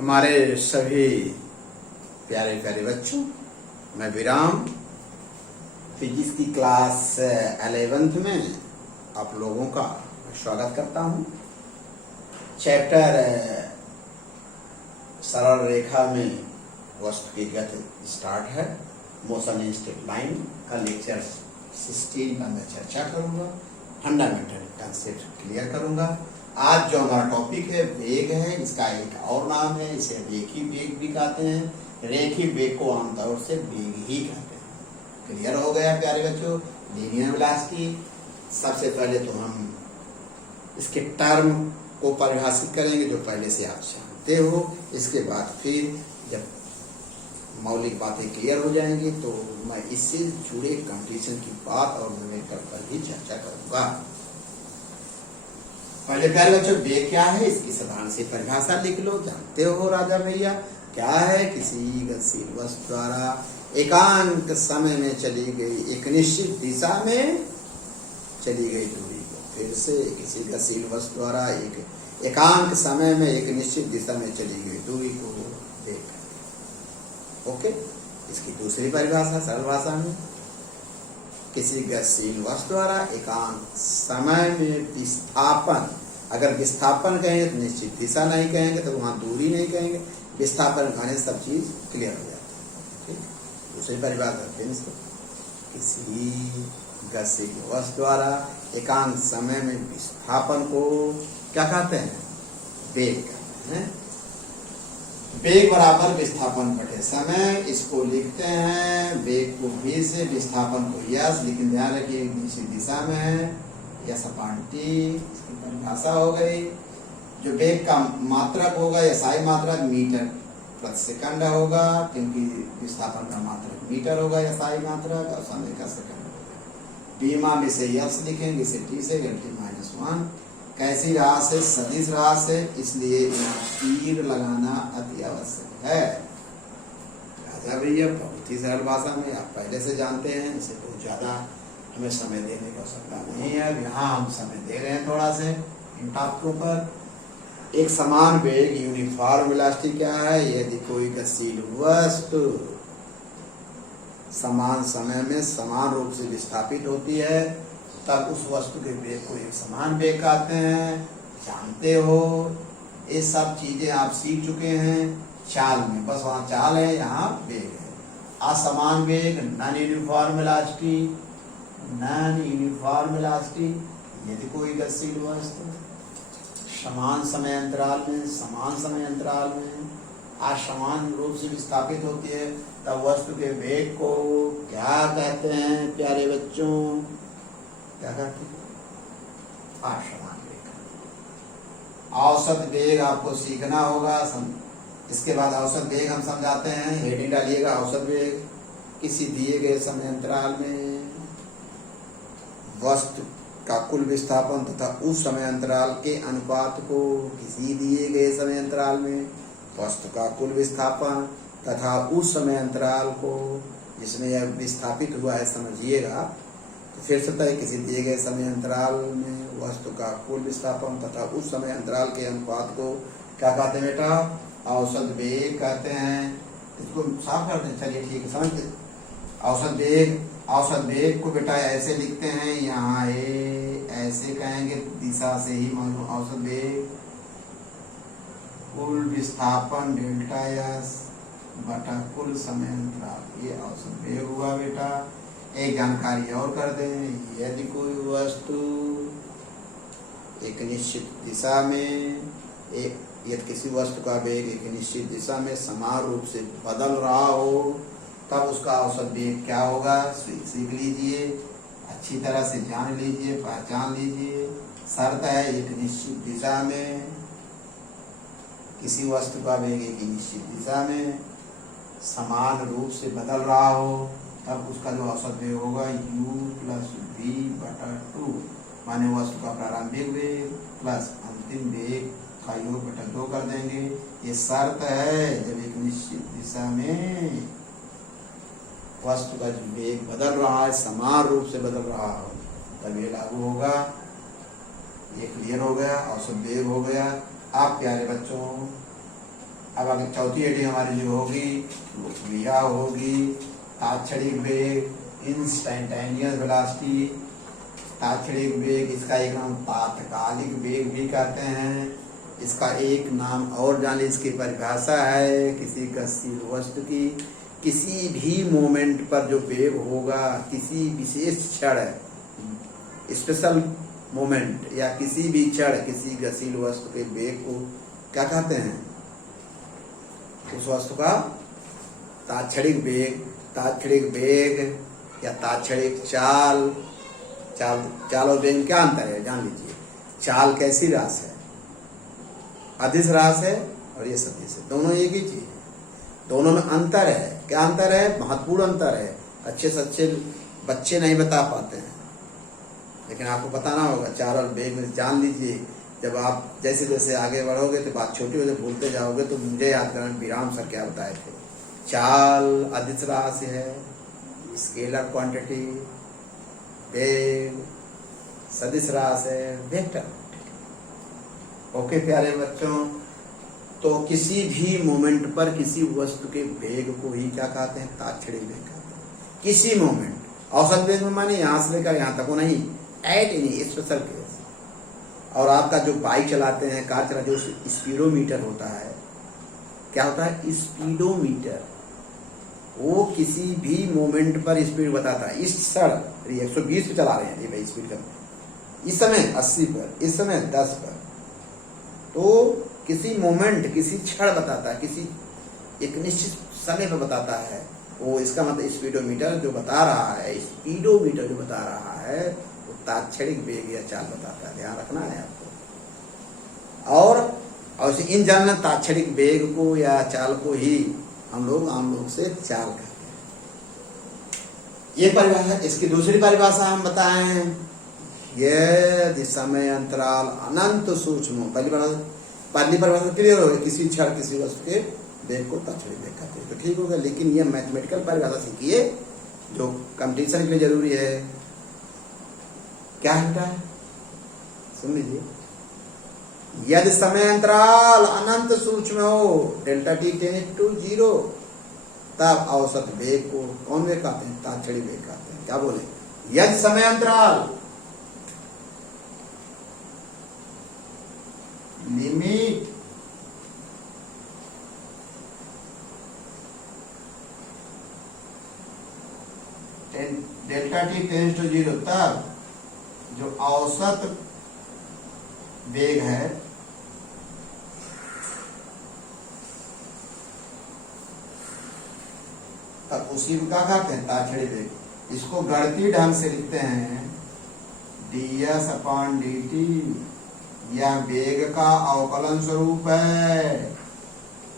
हमारे सभी प्यारे प्यारे बच्चों, मैं विराम फिजिक्स की क्लास 11th में आप लोगों का स्वागत करता हूं। चैप्टर सरल रेखा में वस्तु की गति स्टार्ट है। मोशन इन स्ट्रेट लाइन का लेक्चर 16 का मैं चर्चा करूंगा। फंडामेंटल कंसेप्ट क्लियर करूंगा। आज जो हमारा टॉपिक है वेग है। इसका एक और नाम है, इसे रेखी वेग भी कहते हैं। रेखी वेग को आमतौर से वेग ही कहते हैं। क्लियर हो गया प्यारे बच्चों। लीनियर वेलोसिटी, सबसे पहले तो हम इसके टर्म को परिभाषित करेंगे जो पहले से आप जानते हो। इसके बाद फिर जब मौलिक बातें क्लियर हो जाएंगी तो मैं इससे जुड़े कंडीशन की बात और न्यूमेरिकल पर भी चर्चा करूंगा। पहले प्यारे बच्चों, वेग क्या है इसकी साधारण सी परिभाषा लिख लो। जानते हो राजा भैया क्या है? किसी गतिशील वस्तु द्वारा एकांक समय में चली गई एक निश्चित दिशा में चली गई दूरी को। फिर से, किसी गतिशील वस्तु द्वारा एक एकांक समय में एक निश्चित दिशा में चली गई दूरी को वेग। ओके, इसकी दूसरी परिभाषा सरल भाषा में, किसी गतिशील वस्तु द्वारा एकांक समय में विस्थापन। अगर विस्थापन कहेंगे तो निश्चित दिशा नहीं कहेंगे, तो वहां दूरी नहीं कहेंगे। विस्थापन कहने सब चीज क्लियर हो जाती है। दूसरी परिभाषा फिर इसको, किसी गतिशील वस्तु द्वारा एकांक समय में विस्थापन को क्या कहते हैं? वेग कहते हैं। वेग बराबर विस्थापन बटे समय। इसको लिखते हैं वेग को v से, विस्थापन को यस। लेकिन ध्यान रखिए निश्चित दिशा में है, यस अपॉन टी। इसकी परिभाषा हो गई। जो वेग का मात्रक होगा, SI मात्रक मीटर प्रति सेकंड होगा, क्योंकि विस्थापन का मात्रक मीटर होगा, SI मात्रक, और समय का सेकंड होगा। बीमा में से यस लिखेंगे, इसे टी से, T-1। कैसी राह से? सदिश राह से, इसलिए यहाँ तीर लगाना अति आवश्यक है। राजा भैया बहुत ही सरल भाषा में आप पहले से जानते हैं, इसे बहुत ज्यादा हमें समय देने की आवश्यकता नहीं है। अब यहाँ हम समय दे रहे हैं थोड़ा से इन टॉपिकों पर। एक समान वेग यूनिफॉर्म वेलोसिटी क्या है? यदि कोई गतिशील वस्तु समान समय में समान रूप से विस्थापित होती है तब उस वस्तु के वेग को एक समान वेग कहते हैं। जानते हो, ये सब चीजें आप सीख चुके हैं चाल में। बस वहां चाल है, यहाँ वेग है। असमान वेग, non uniform velocity. Non uniform velocity, यदि कोई गतिशील वस्तु समान समय अंतराल में असमान रूप से विस्थापित होती है तब वस्तु के वेग को क्या कहते हैं प्यारे बच्चों? क्या कहते हैं? असमान वेग। औसत वेग आपको सीखना होगा। इसके बाद औसत वेग हम समझाते हैं। हेडिंग डालिएगा, औसत वेग किसी दिए गए समय अंतराल में वस्तु का कुल विस्थापन तथा उस समय अंतराल के अनुपात को, किसी दिए गए समय अंतराल में वस्तु का कुल विस्थापन तथा उस समय अंतराल को जिसमें यह विस्थापित हुआ है, समझिएगा। तो फिर से तय, किसी दिए गए समय अंतराल में वस्तु का कुल विस्थापन तथा उस समय अंतराल के अनुपात को क्या कहते हैं बेटा? औसत वेग कहते हैं। इसको साफ करते हैं, चलिए ठीक है, समझते। औसत वेग को बेटा ऐसे लिखते हैं, यहाँ ऐसे कहेंगे, दिशा से ही मालूम। औसत वेग कुल विस्थापन डेल्टा एस बटा कुल समय अंतराल, ये औसत वेग हुआ बेटा। एक जानकारी और कर दें, यदि कोई वस्तु एक निश्चित दिशा में, यदि किसी वस्तु का वेग एक निश्चित दिशा में समान रूप से बदल रहा हो तब उसका औसत वेग क्या होगा? सीख लीजिए, अच्छी तरह से जान लीजिए, पहचान लीजिए। शर्त है एक निश्चित दिशा में, किसी वस्तु का वेग एक निश्चित दिशा में समान रूप से बदल रहा हो तब उसका जो औसत वेग होगा u + v बटा 2, माने वस्तु का प्रारंभिक वेग प्लस अंतिम वेग का योग बटा 2 कर देंगे। ये शर्त है जब एक निश्चित दिशा में वस्तु का जो वेग बदल रहा है, समान रूप से बदल रहा हो, तब ये लागू होगा। ये क्लियर हो गया, औसत वेग हो गया। आप प्यारे बच्चों अब आगे चौथी हेडिंग हमारी जो होगी वो यह होगी तात्क्षणिक वेग, इंस्टेंटेनियस वेलोसिटी। तात्क्षणिक वेग, इसका एक नाम तात्कालिक वेग भी कहते हैं। इसका एक नाम और जाने, इसकी परिभाषा है किसी गतिशील वस्तु की किसी भी मोमेंट पर जो वेग होगा, किसी विशेष क्षण, स्पेशल मोमेंट या किसी भी क्षण किसी गतिशील वस्तु के वेग को क्या कहते हैं? उस वस्तु का तात्क्षणिक वेग। तात्क्षणिक वेग या तात्क्षणिक चाल। चाल और वेग में क्या अंतर है जान लीजिए। चाल कैसी राशि है? अदिश राशि है और ये सदिश है, दोनों एक ही चीज है। दोनों में अंतर है। क्या अंतर है? महत्वपूर्ण अंतर है। अच्छे से अच्छे बच्चे नहीं बता पाते हैं, लेकिन आपको बताना होगा। चाल और वेग में जान लीजिए। जब आप जैसे जैसे आगे बढ़ोगे तो बात छोटी हो, जब भूलते जाओगे तो मुझे याद करना विराम सर क्या बताए थे। चाल अदिश राशि है, स्केलर क्वांटिटी। वेग सदिश राशि है, वेक्टर। ओके प्यारे बच्चों, तो किसी भी मोमेंट पर किसी वस्तु के वेग को ही क्या कहते हैं? तात्क्षणिक वेग कहते हैं। किसी मोमेंट, औसत वेग में माने यहां से लेकर यहां तक वो नहीं, एट एनी स्पेशल केस। और आपका जो बाइक चलाते हैं, कार चलाते हैं, जो स्पीडोमीटर होता है, क्या होता है? स्पीडोमीटर। वो किसी भी मोमेंट पर स्पीड बताता है। इस क्षण 120 पे चला रहे हैं, ये भाई स्पीड कर, इस समय 80 पर, इस समय 10 पर। तो किसी मोमेंट, किसी क्षण बताता है, किसी एक निश्चित समय पर बताता है वो। इसका मतलब स्पीडोमीटर जो बता रहा है, स्पीडोमीटर जो बता रहा है वो तात्क्षणिक वेग या चाल बताता है। ध्यान रखना है आपको। और इन जानना तात्क्षणिक वेग को या चाल को ही हम लोग आम लोग से चाल कहते हैं। ये परिभाषा। इसकी दूसरी परिभाषा हम बताए हैं, यदि समय अंतराल अनंत सूक्ष्म। पहली परिभाषा क्लियर हो गई, किसी क्षण किसी वस्तु के वेग को तात्क्षणिक वेग कहते हैं, तो ठीक हो गया। लेकिन ये मैथमेटिकल परिभाषा सीखिए जो कंपटीशन के लिए जरूरी है। क्या होता है सुन लीजिए। यदि समय अंतराल अनंत सूक्ष्म हो, डेल्टा टी टेंड्स टू 0, तब औसत वेग को कौन वेग कहते हैं? तात्क्षणिक वेग कहते हैं। क्या बोले? यदि समय अंतराल limit delta T tends to 0, तब जो औसत वेग है तब उसी को क्या कहते हैं? तात्क्षणिक वेग। इसको गणितीय ढंग से लिखते हैं ds/dt। यह वेग का अवकलन स्वरूप है,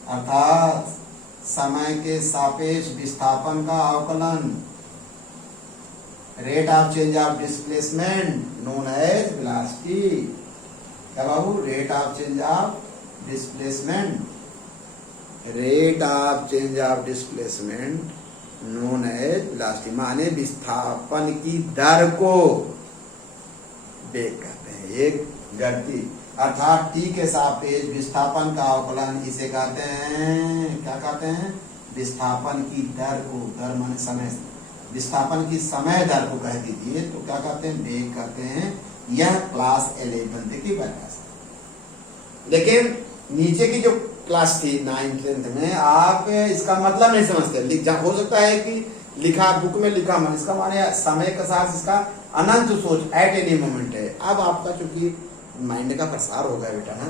अर्थात समय के सापेक्ष विस्थापन का अवकलन। Rate of change of displacement known as velocity. क्या बाबू? Rate of change of displacement, rate of change of displacement known as velocity, माने विस्थापन की दर को वेग कहते हैं। एक गति अर्थात t के सापेक्ष विस्थापन का अवकलन, इसे कहते हैं, क्या कहते हैं? विस्थापन की दर को। दर माने समय, विस्थापन की समय दर को कह दीजिए तो क्या कहते हैं? वेग कहते हैं। यह क्लास 11 की परिभाषा। लेकिन नीचे की जो क्लास थी 9th में, आप इसका मतलब नहीं समझते। हो सकता है कि लिखा बुक में लिखा मन, इसका माने समय के साथ इसका अनंत सोच, एट एनी मोमेंट है। अब आपका चूंकि माइंड का प्रसार हो गया बेटा है।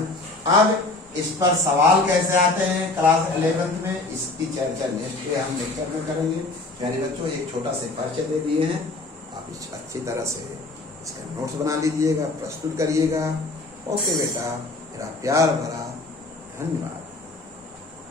अब इस पर सवाल कैसे आते हैं क्लास 11 में, इसकी चर्चा नेक्स्ट डे हम लेक्चर में करेंगे। प्यारे बच्चों, एक छोटा से परिचय दे दिए हैं, आप इस अच्छी तरह से इसका नोट्स बना लीजिएगा, प्रस्तुत करिएगा। ओके बेटा, मेरा प्यार भरा धन्यवाद।